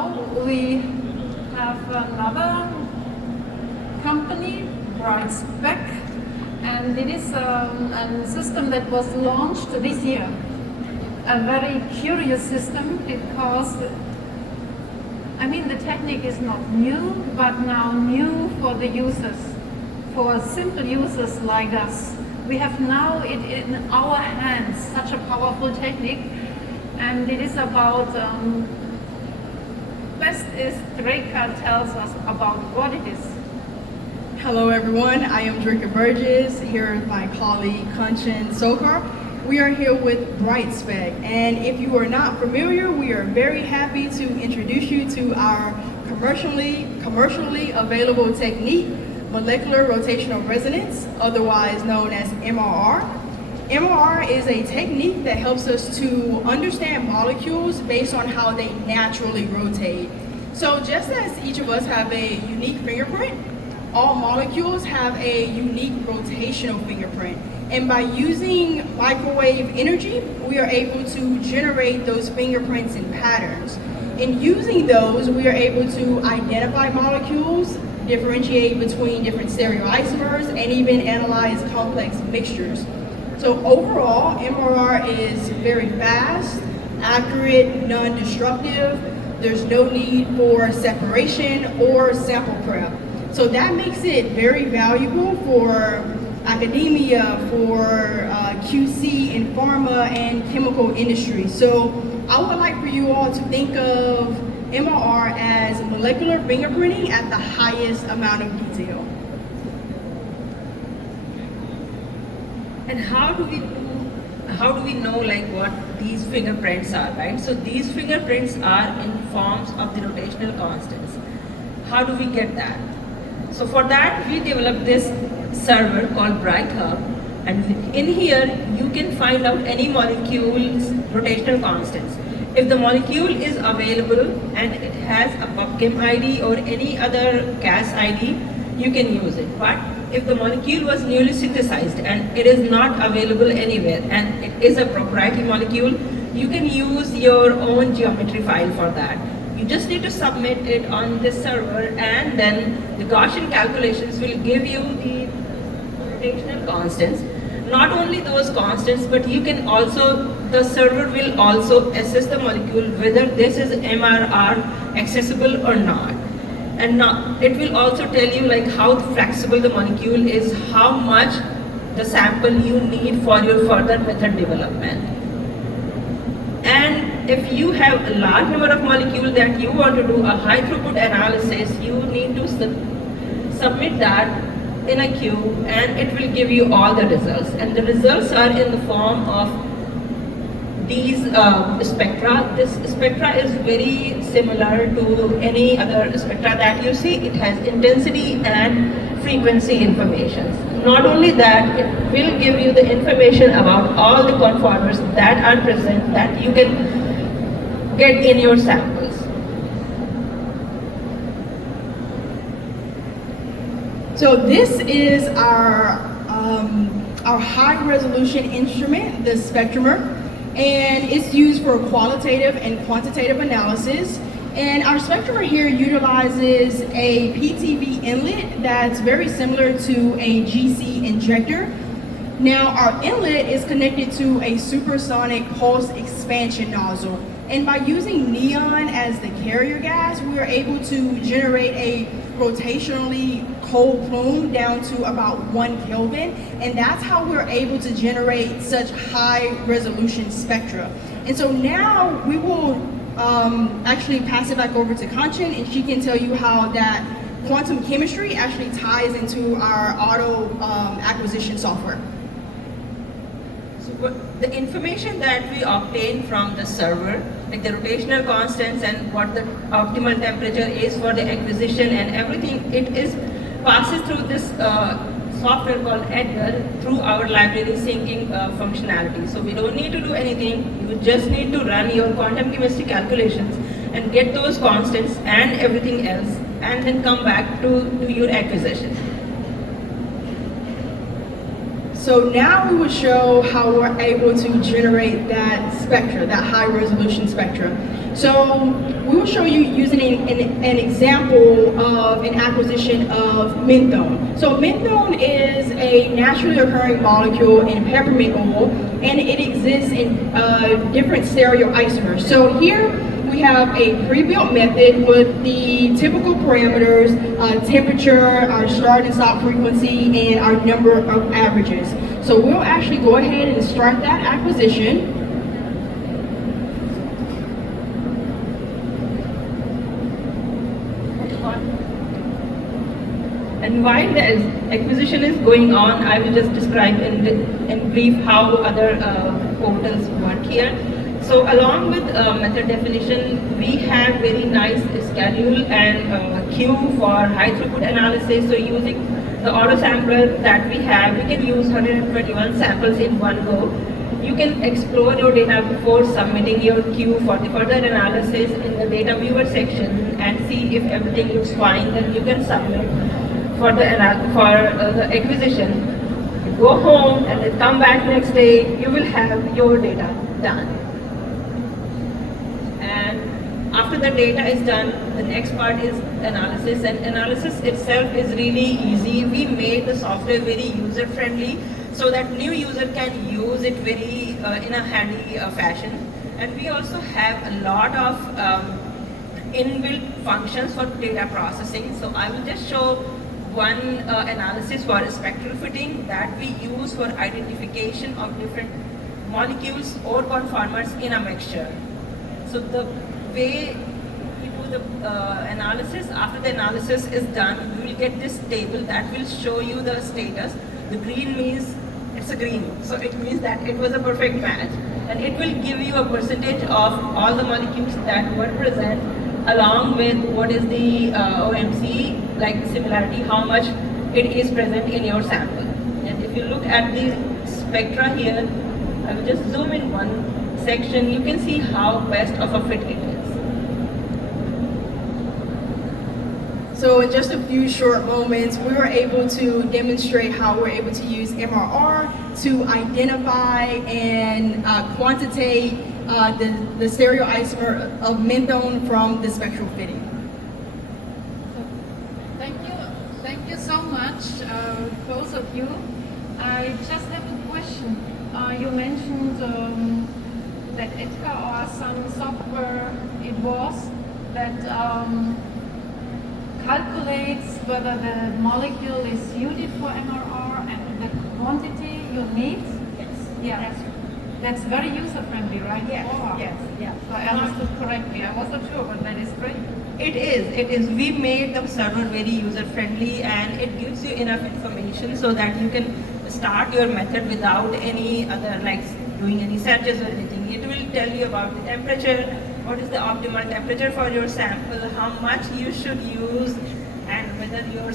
We have another company, BrightSpec, and it is a system that was launched this year. A very curious system because, I mean, the technique is not new, but now new for the users, for simple users like us. We have now it in our hands, such a powerful technique, and it is about best is Dreka tells us about what it is. Hello everyone, I am Dreka Burgess, here with my colleague 𝐁𝐸𝐴. We are here with BrightSpec, and if you are not familiar, we are very happy to introduce you to our commercially available technique, Molecular Rotational Resonance, otherwise known as MRR. MRR is a technique that helps us to understand molecules based on how they naturally rotate. So just as each of us have a unique fingerprint, all molecules have a unique rotational fingerprint. And by using microwave energy, we are able to generate those fingerprints in patterns. In using those, we are able to identify molecules, differentiate between different stereoisomers, and even analyze complex mixtures. So overall, MRR is very fast, accurate, non-destructive. There's no need for separation or sample prep. So that makes it very valuable for academia, for QC and pharma and chemical industry. So I would like for you all to think of MRR as molecular fingerprinting at the highest amount of detail. And how do we know like what these fingerprints are, right? So these fingerprints are in forms of the rotational constants. How do we get that? So for that, we developed this server called BrightHub, and in here you can find out any molecule's rotational constants. If the molecule is available and it has a PubChem ID or any other Cas ID, you can use it. But if the molecule was newly synthesized and it is not available anywhere and it is a proprietary molecule, you can use your own geometry file for that. You just need to submit it on this server, and then the Gaussian calculations will give you the rotational constants. Not only those constants, but you can also, the server will also assess the molecule whether this is MRR accessible or not. And now it will also tell you like how flexible the molecule is, how much the sample you need for your further method development. And if you have a large number of molecules that you want to do a high throughput analysis, you need to submit that in a queue, and it will give you all the results. And the results are in the form of these spectra. This spectra is very similar to any other spectra that you see. It has intensity and frequency information. Not only that, it will give you the information about all the conformers that are present that you can get in your samples. So this is our high resolution instrument, the spectrometer, and it's used for qualitative and quantitative analysis. And our spectrometer here utilizes a PTV inlet that's very similar to a GC injector. Now our inlet is connected to a supersonic pulse expansion nozzle. And by using neon as the carrier gas, we are able to generate a rotationally cold plume down to about 1 Kelvin. And that's how we're able to generate such high resolution spectra. And so now we will actually pass it back over to 𝐏𝐿, and she can tell you how that quantum chemistry actually ties into our auto acquisition software. So the information that we obtain from the server, like the rotational constants and what the optimal temperature is for the acquisition and everything, it is passes through this software called Edgar through our library syncing functionality. So we don't need to do anything. You just need to run your quantum chemistry calculations and get those constants and everything else, and then come back to your acquisition. So now we will show how we're able to generate that spectra, that high resolution spectra. So we will show you using an example of an acquisition of menthone. So menthone is a naturally occurring molecule in peppermint oil, and it exists in different stereoisomers. So here we have a pre-built method with the typical parameters, temperature, our start and stop frequency, and our number of averages. So we'll actually go ahead and start that acquisition. And while the acquisition is going on, I will just describe in brief how other portals work here. So along with method definition, we have very nice schedule and queue for high throughput analysis. So using the auto sampler that we have, we can use 121 samples in one go. You can explore your data before submitting your queue for the further analysis in the data viewer section and see if everything looks fine. Then you can submit for the acquisition. You go home and then come back next day. You will have your data done. And after the data is done, the next part is analysis. And analysis itself is really easy. We made the software very user friendly, so that new user can use it very in a handy fashion. And we also have a lot of inbuilt functions for data processing. So I will just show one analysis for spectral fitting that we use for identification of different molecules or conformers in a mixture. So the way we do the analysis, after the analysis is done, we will get this table that will show you the status. The green means it's a green, so it means that it was a perfect match, and it will give you a percentage of all the molecules that were present, along with what is the OMC, like similarity, how much it is present in your sample. And if you look at the spectra here, I will just zoom in one section. You can see how best of a fit it is. So in just a few short moments, we were able to demonstrate how we're able to use MRR to identify and quantitate the stereoisomer of menthone from the spectral fitting. Thank you so much, both of you. I just have a question. You mentioned that 𝐁𝐞 or some software it was that calculates whether the molecule is suited for MRR and the quantity you need. Yes. Yeah. That's very user-friendly, right? Yes, Oh. yes, yeah. So I understood correctly. I wasn't sure, but that is great. It is. We made the server very user-friendly, and it gives you enough information so that you can start your method without any other, like doing any searches or anything. It will tell you about the temperature, what is the optimal temperature for your sample, how much you should use, and whether your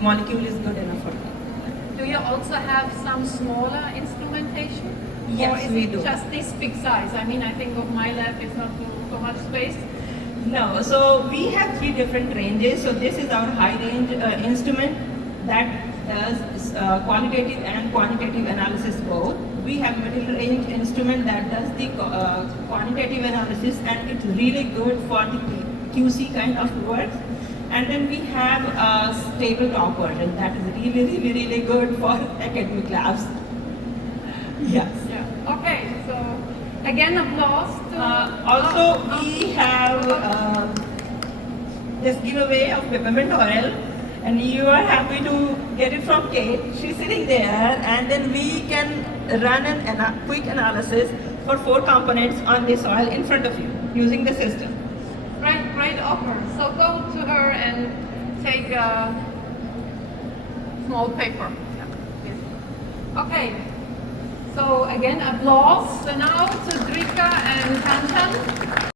molecule is good enough or not. Do you also have some smaller instrumentation? Yes, or is we it do. just this big size? I mean, I think of my lab is not so much space. No, so we have 3 different ranges. So this is our high range instrument that does qualitative and quantitative analysis both. We have middle range instrument that does the quantitative analysis, and it's really good for the QC kind of work. And then we have a stable top version that is really good for academic labs. Yes. Yeah. Okay, so again, applause to... Also, we have this giveaway of peppermint oil, and you are happy to get it from Kate. She's sitting there, and then we can run a quick analysis for 4 components on this oil in front of you using the system. Great offer. So go to her and take a small paper. Yeah, please. Okay. So again, applause now to 𝐷𝐠𝐞 and 𝐾𝐬𝐬.